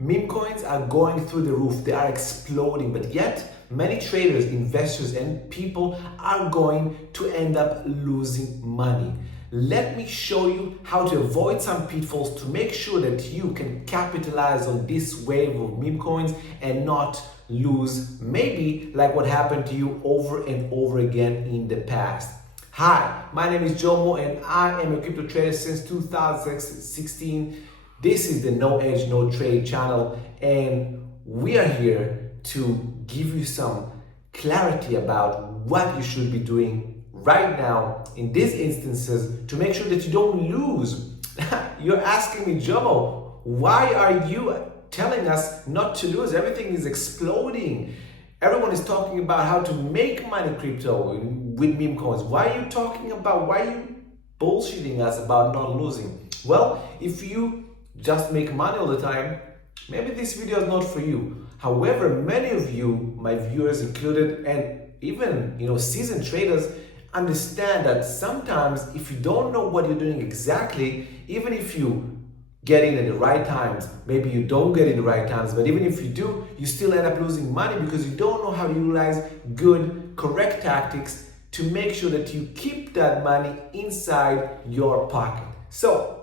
Meme coins are going through the roof, they are exploding, but yet many traders, investors, and people are going to end up losing money. Let me show you how to avoid some pitfalls to make sure that you can capitalize on this wave of meme coins and not lose, maybe like what happened to you over and over again in the past. Hi, my name is Jomo and I am a crypto trader since 2016. This is the No Edge, No Trade channel, and we are here to give you some clarity about what you should be doing right now in these instances to make sure that you don't lose. You're asking me, Jomo, why are you telling us not to lose? Everything is exploding. Everyone is talking about how to make money crypto with meme coins. Why are you bullshitting us about not losing? Well, if you just make money all the time, maybe this video is not for you. However, many of you, my viewers included, and even seasoned traders, understand that sometimes if you don't know what you're doing exactly, even if you get in at the right times, maybe you don't get in the right times, but even if you do, you still end up losing money because you don't know how to utilize good, correct tactics to make sure that you keep that money inside your pocket. So,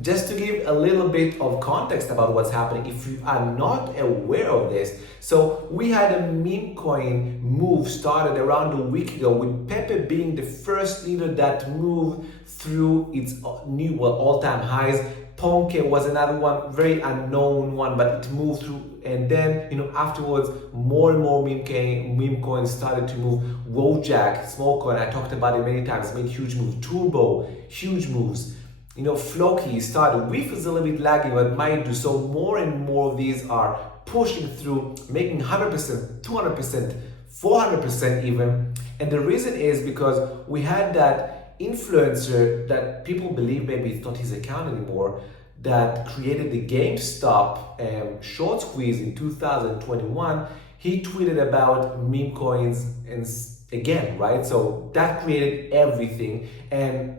just to give a little bit of context about what's happening, if you are not aware of this, so we had a meme coin move started around a week ago with Pepe being the first leader that moved through its new all-time highs. Ponke was another one, very unknown one, but it moved through, and then afterwards more and more meme coins started to move. Wojak, small coin, I talked about it many times, made huge moves. Turbo, huge moves. Floki started. WIF is a little bit lagging, but might do so. More and more of these are pushing through, making 100%, 200%, 400% even. And the reason is because we had that influencer that people believe maybe it's not his account anymore, that created the GameStop short squeeze in 2021. He tweeted about meme coins and again, right? So that created everything, and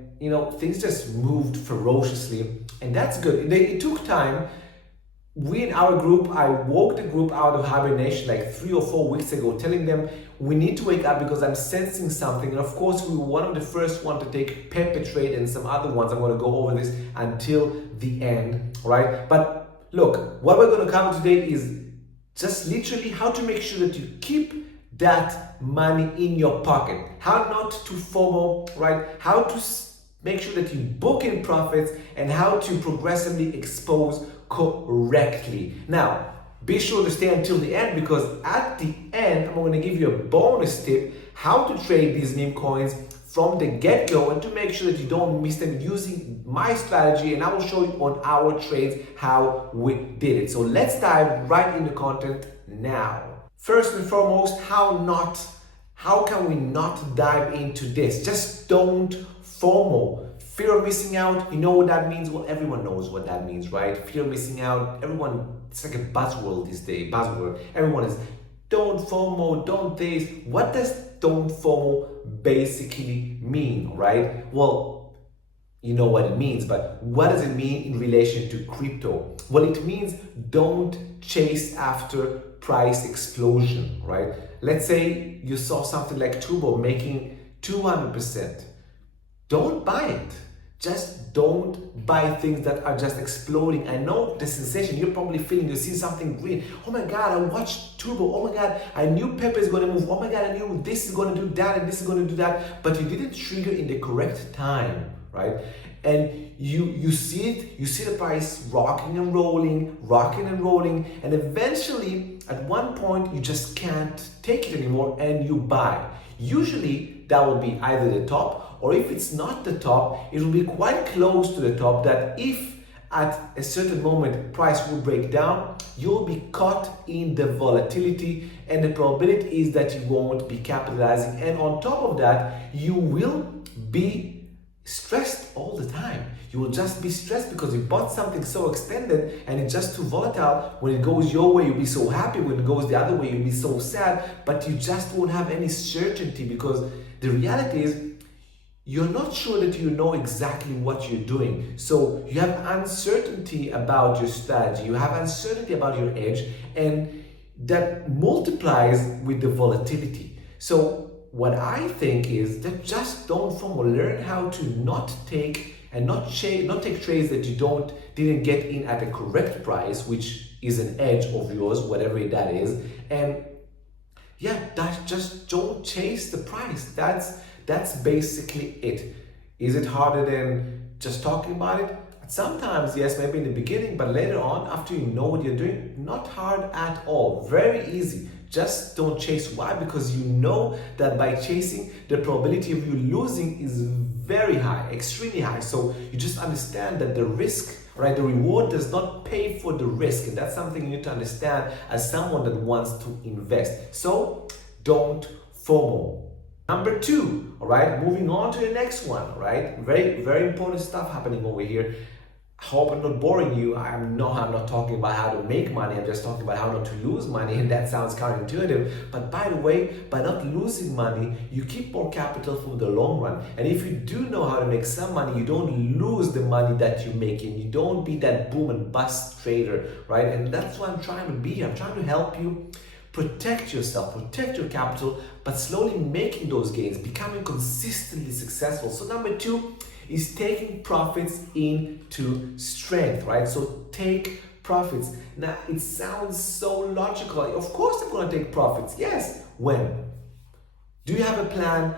things just moved ferociously, and that's good. It took time. We in our group, I woke the group out of hibernation like 3 or 4 weeks ago, telling them we need to wake up because I'm sensing something. And of course, we were one of the first one to take Pepe trade and some other ones. I'm going to go over this until the end, right? But look, what we're going to cover today is just literally how to make sure that you keep that money in your pocket, how not to FOMO, right? How to make sure that you book in profits and how to progressively expose correctly. Now, be sure to stay until the end because at the end, I'm going to give you a bonus tip how to trade these meme coins from the get-go and to make sure that you don't miss them using my strategy, and I will show you on our trades how we did it. So let's dive right into content now. First and foremost, how can we not dive into this? Just don't FOMO, fear of missing out. You know what that means? Well, everyone knows what that means, right? Fear of missing out. Everyone, it's like a buzzword these days. Everyone is, don't FOMO, don't this. What does don't FOMO basically mean, right? Well, you know what it means, but what does it mean in relation to crypto? Well, it means don't chase after price explosion, right? Let's say you saw something like Turbo making 200%. Don't buy it. Just don't buy things that are just exploding. I know the sensation you're probably feeling. You see something green. Oh my God, I watched Turbo. Oh my God, I knew Pepe is going to move. Oh my God, I knew this is going to do that and this is going to do that. But you didn't trigger in the correct time, right? And you see it, you see the price rocking and rolling, and eventually at one point you just can't take it anymore and you buy. Usually that will be either the top, or if it's not the top, it will be quite close to the top, that if at a certain moment price will break down, you'll be caught in the volatility, and the probability is that you won't be capitalizing, and on top of that you will be stressed all the time. You will just be stressed because you bought something so extended and it's just too volatile. When it goes your way, you'll be so happy. When it goes the other way, you'll be so sad, but you just won't have any certainty because the reality is you're not sure that you know exactly what you're doing. So you have uncertainty about your strategy, you have uncertainty about your edge, and that multiplies with the volatility. So what I think is that just don't FOMO. Learn how to not take and not take trades that you didn't get in at a correct price, which is an edge of yours, whatever that is. And yeah, that just don't chase the price. That's basically it. Is it harder than just talking about it? Sometimes, yes, maybe in the beginning, but later on, after you know what you're doing, not hard at all. Very easy. Just don't chase. Why? Because you know that by chasing, the probability of you losing is very high, extremely high. So you just understand that the risk, right, the reward does not pay for the risk. And that's something you need to understand as someone that wants to invest. So don't FOMO. Number 2, all right, moving on to the next one, all right? Very, very important stuff happening over here. I hope I'm not boring you. I'm not talking about how to make money. I'm just talking about how not to lose money, and that sounds counterintuitive. But by the way, by not losing money, you keep more capital for the long run. And if you do know how to make some money, you don't lose the money that you're making. You don't be that boom and bust trader, right? And that's what I'm trying to be. I'm trying to help you protect yourself, protect your capital, but slowly making those gains, becoming consistently successful. So number 2 is taking profits into strength, right? So take profits. Now, it sounds so logical. Of course I'm going to take profits. Yes. When? Do you have a plan?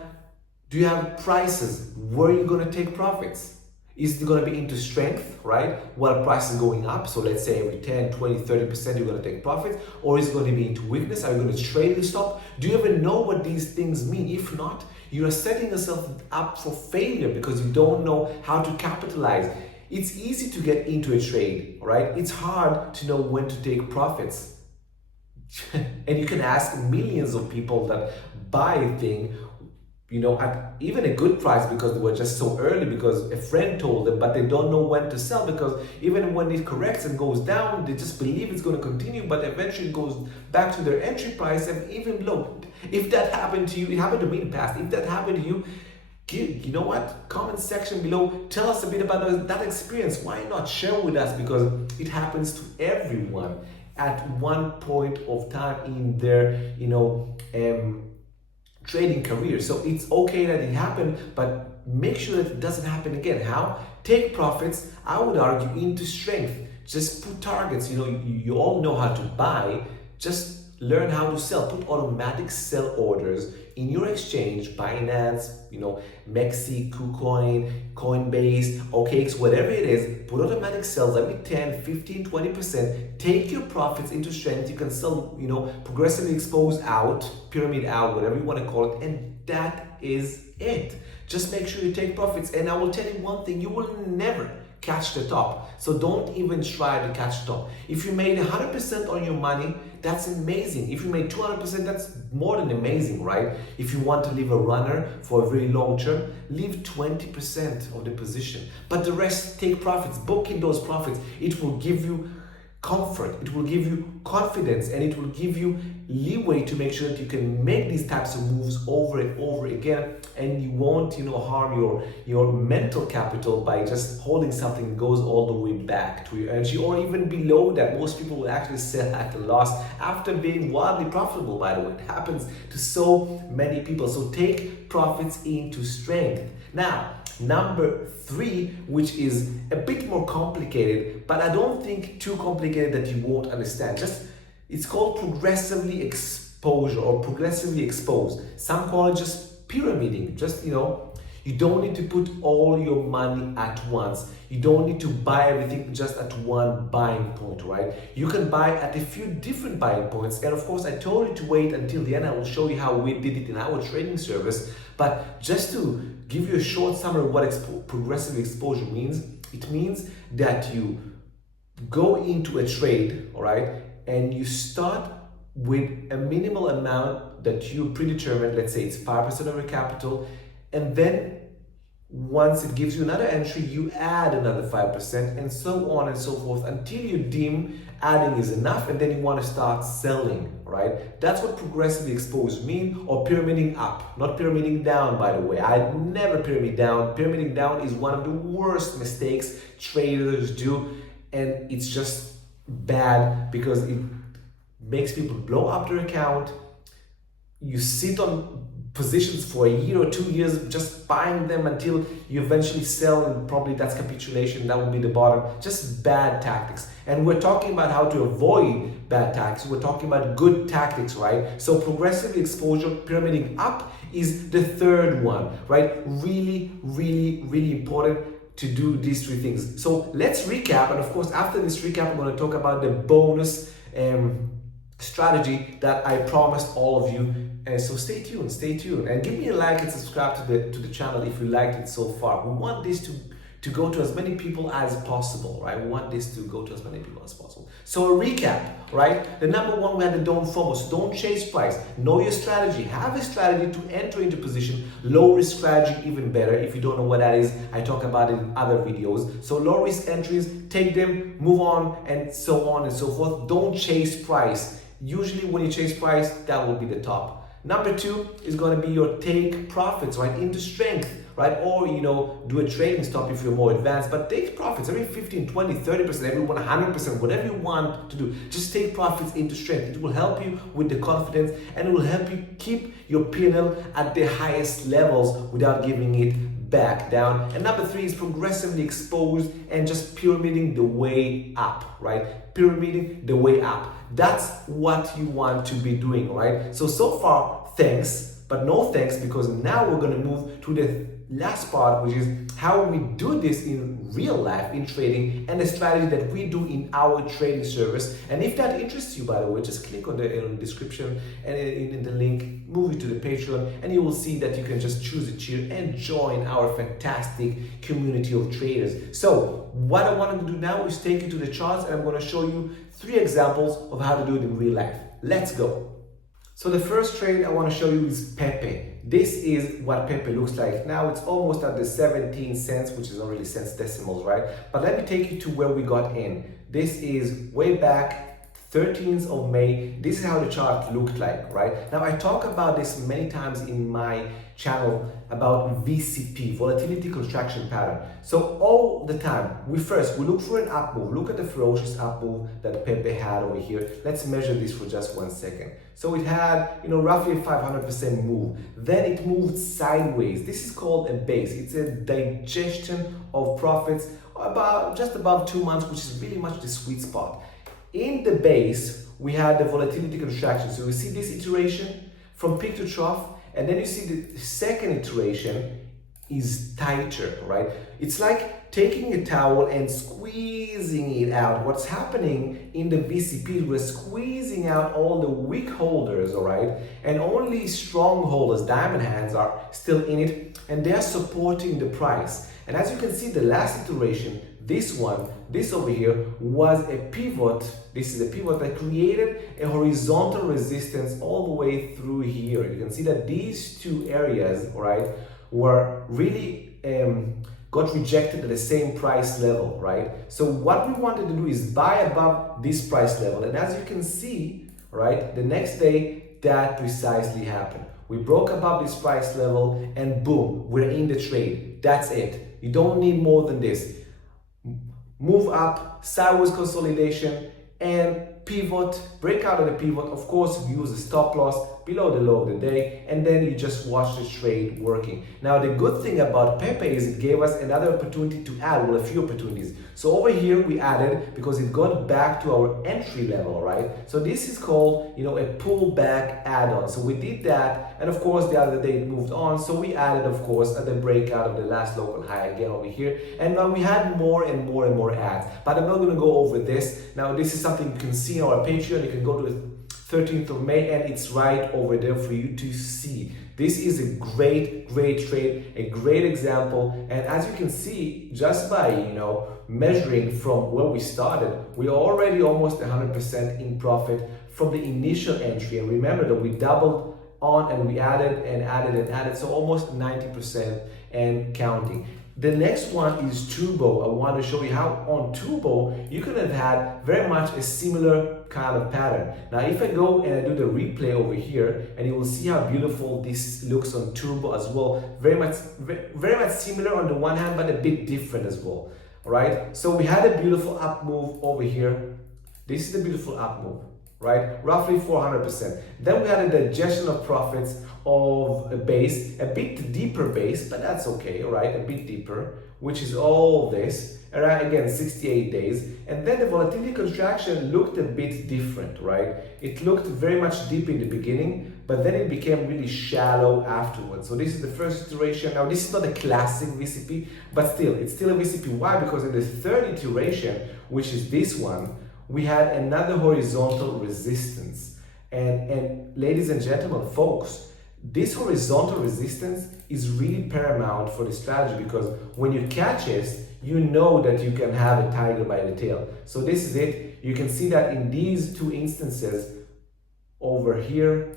Do you have prices? Where are you going to take profits? Is it going to be into strength, right? While price is going up. So let's say every 10, 20, 30% you're going to take profits. Or is it going to be into weakness? Are you going to trade the stop? Do you even know what these things mean? If not, you are setting yourself up for failure because you don't know how to capitalize. It's easy to get into a trade, right? It's hard to know when to take profits. And you can ask millions of people that buy a thing, you know, at even a good price because they were just so early because a friend told them, but they don't know when to sell because even when it corrects and goes down, they just believe it's going to continue, but eventually it goes back to their entry price and even below. If that happened to you, it happened to me in the past. If that happened to you, you know what? Comment section below. Tell us a bit about that experience. Why not share with us? Because it happens to everyone at one point of time in their, trading career. So it's okay that it happened, but make sure that it doesn't happen again. How? Take profits, I would argue, into strength. Just put targets. You all know how to buy. Just learn how to sell. Put automatic sell orders in your exchange, Binance, Mexi, KuCoin, Coinbase, OKX, whatever it is. Put automatic sells every 10, 15, 20%. Take your profits into strength. You can sell, progressively exposed out, pyramid out, whatever you want to call it. And that is it. Just make sure you take profits. And I will tell you one thing, you will never catch the top. So don't even try to catch the top. If you made 100% on your money, that's amazing. If you made 200%, that's more than amazing, right? If you want to leave a runner for a very long term, leave 20% of the position. But the rest, take profits, book in those profits. It will give you comfort, it will give you confidence, and it will give you leeway to make sure that you can make these types of moves over and over again, and you won't harm your mental capital by just holding something that goes all the way back to your energy, or even below that. Most people will actually sell at a loss after being wildly profitable, by the way. It happens to so many people. So take profits into strength. Now, number 3, which is a bit more complicated, but I don't think too complicated that you won't understand. It's called progressively exposure or progressively exposed. Some call it just pyramiding. You don't need to put all your money at once. You don't need to buy everything just at one buying point, right? You can buy at a few different buying points. And of course, I told you to wait until the end. I will show you how we did it in our trading service. But just to give you a short summary of what progressive exposure means, it means that you go into a trade, all right, and you start with a minimal amount that you predetermined. Let's say it's 5% of your capital, and then Once it gives you another entry, you add another 5%, and so on and so forth until you deem adding is enough, and then you want to start selling, right? That's what progressively exposed mean, or pyramiding up, not pyramiding down, by the way. I never pyramid down. Pyramiding down is one of the worst mistakes traders do, and it's just bad because it makes people blow up their account. You sit on positions for a year or 2 years just buying them until you eventually sell, and probably that's capitulation. That will be the bottom. Just bad tactics. And we're talking about how to avoid bad tactics. We're talking about good tactics, right? So progressive exposure, pyramiding up is the third one, right? Really, really, really important to do these three things. So let's recap, and of course after this recap I'm going to talk about the bonus strategy that I promised all of you. So stay tuned, and give me a like and subscribe to the channel if you liked it so far. We want this to go to as many people as possible, right? We want this to go to as many people as possible. So a recap, right? The number one, we had the don't FOMO. So don't chase price. Know your strategy. Have a strategy to enter into position. Low risk strategy, even better. If you don't know what that is, I talk about it in other videos. So low risk entries, take them, move on, and so on and so forth. Don't chase price. Usually when you chase price, that will be the top. Number two is going to be your take profits, right, into strength, right? Or, do a trading stop if you're more advanced, but take profits every 15, 20, 30%, every 100%, whatever you want to do. Just take profits into strength. It will help you with the confidence, and it will help you keep your P&L at the highest levels without giving it back down. And number three is progressively exposed and just pyramiding the way up, right? Pyramiding the way up. That's what you want to be doing, right? So far, thanks, but no thanks, because now we're going to move to the last part, which is how we do this in real life in trading, and the strategy that we do in our trading service. And if that interests you, by the way, just click on the description and in the link, move it to the Patreon, and you will see that you can just choose a tier and join our fantastic community of traders. So what I want to do now is take you to the charts, and I'm going to show you 3 examples of how to do it in real life. Let's go. So the first trade I want to show you is Pepe. This is what Pepe looks like. Now it's almost at the 17 cents, which is not really cents decimals, right? But let me take you to where we got in. This is way back 13th of May. This is how the chart looked like, right? Now I talk about this many times in my channel about VCP, volatility contraction pattern. So all the time, we look for an up move. Look at the ferocious up move that Pepe had over here. Let's measure this for just 1 second. So it had, roughly a 500% move. Then it moved sideways. This is called a base. It's a digestion of profits just above 2 months, which is really much the sweet spot. In the base, we had the volatility contraction. So you see this iteration from peak to trough, and then you see the second iteration is tighter, right? It's like taking a towel and squeezing it out. What's happening in the VCP, we're squeezing out all the weak holders, all right? And only strong holders, diamond hands, are still in it, and they're supporting the price. And as you can see, the last iteration, this over here, was a pivot. This is a pivot that created a horizontal resistance all the way through here. You can see that these 2 areas, right, were really got rejected at the same price level, right? So what we wanted to do is buy above this price level. And as you can see, right, the next day, that precisely happened. We broke above this price level, and boom, we're in the trade. That's it. You don't need more than this. Move up, sideways consolidation, and pivot, break out of the pivot. Of course, use a stop loss below the low of the day, and then you just watch the trade working. Now, the good thing about Pepe is it gave us another opportunity to add, well, a few opportunities. So over here we added because it got back to our entry level, right? So this is called, a pullback add-on. So we did that, and of course the other day it moved on. So we added, of course, at the breakout of the last local high again over here, and now we had more and more and more adds. But I'm not going to go over this. Now this is something you can see on our Patreon. You can go to the 13th of May, and it's right over there for you to see. This is a great trade, a great example. And as you can see, just by measuring from where we started, we're already almost 100% in profit from the initial entry. And remember that we doubled on, and we added and added and added, so almost 90% and counting. The next one is Turbo. I want to show you how on Turbo you could have had very much a similar kind of pattern. Now if I go and I do the replay over here, and you will see how beautiful this looks on Turbo as well. Very much similar on the one hand, but a bit different as well. All right, so we had a beautiful up move over here. This is the beautiful up move, right? Roughly 400%. Then we had a digestion of profits of a base, a bit deeper base, but that's okay, all right? A bit deeper, which is all this, right? Again, 68 days. And then the volatility contraction looked a bit different, right? It looked very much deep in the beginning, but then it became really shallow afterwards. So this is the first iteration. Now this is not a classic VCP, but still, it's still a VCP. Why? Because in the third iteration, which is this one, we had another horizontal resistance. And ladies and gentlemen, folks, this horizontal resistance is really paramount for the strategy, because when you catch it, you know that you can have a tiger by the tail. So this is it. You can see that in these two instances over here,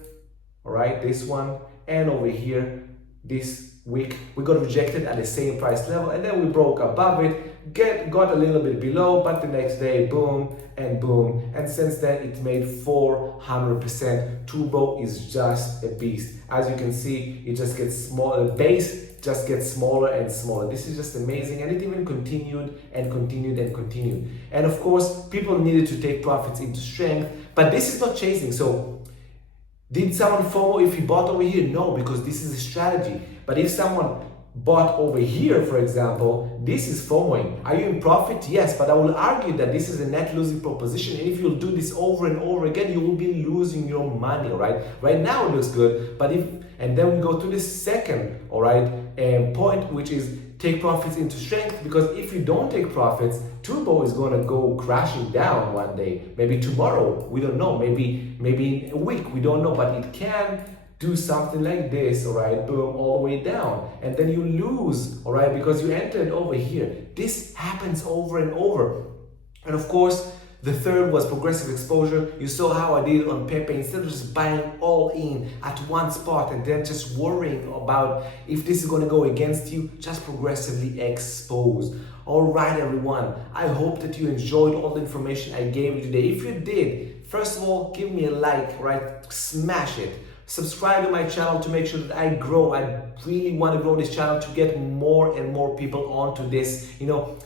all right, this one, and over here, this week, we got rejected at the same price level, and then we broke above it, got a little bit below, but the next day, boom and boom, and since then it made 400%. Turbo is just a beast. As you can see, it just gets smaller. The base just gets smaller and smaller. This is just amazing, and it even continued and continued and continued. And of course, people needed to take profits into strength, but this is not chasing. So did someone FOMO if he bought over here? No, because this is a strategy. But if someone bought over here, for example, this is FOMOing. Are you in profit? Yes, but I will argue that this is a net losing proposition. And if you'll do this over and over again, you will be losing your money, right? Right now it looks good, but and then we go to the second, all right, point, which is take profits into strength, because if you don't take profits, Turbo is going to go crashing down one day. Maybe tomorrow, we don't know. Maybe in a week, we don't know, but it can do something like this, all right, boom, all the way down, and then you lose, all right, because you entered over here. This happens over and over. And of course, the third was progressive exposure. You saw how I did it on Pepe. Instead of just buying all in at one spot and then just worrying about if this is going to go against you, just progressively expose. All right, everyone, I hope that you enjoyed all the information I gave you today. If you did, first of all, give me a like, right? Smash it. Subscribe to my channel to make sure that I grow. I really want to grow this channel to get more and more people onto this,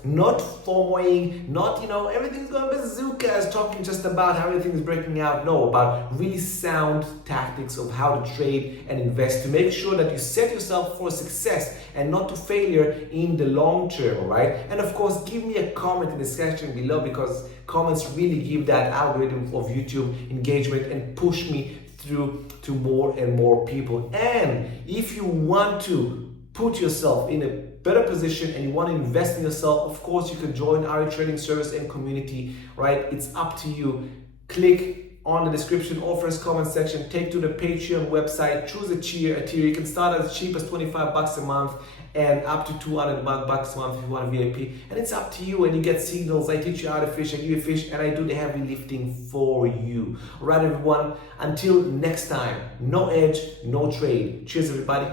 not FOMOing, not, everything's going bazooka, talking just about how everything is breaking out. No, about really sound tactics of how to trade and invest to make sure that you set yourself for success and not to failure in the long term, all right? And of course, give me a comment in the section below, because comments really give that algorithm of YouTube engagement and push me through to more and more people. And if you want to put yourself in a better position and you want to invest in yourself, of course you can join our trading service and community, right? It's up to you. Click on the description or first comment section, take to the Patreon website, choose a tier. You can start as cheap as 25 bucks a month and up to 200 bucks a month if you want a VIP. And it's up to you, and you get signals. I teach you how to fish, I give you fish, and I do the heavy lifting for you. All right, everyone, until next time, no edge, no trade. Cheers, everybody.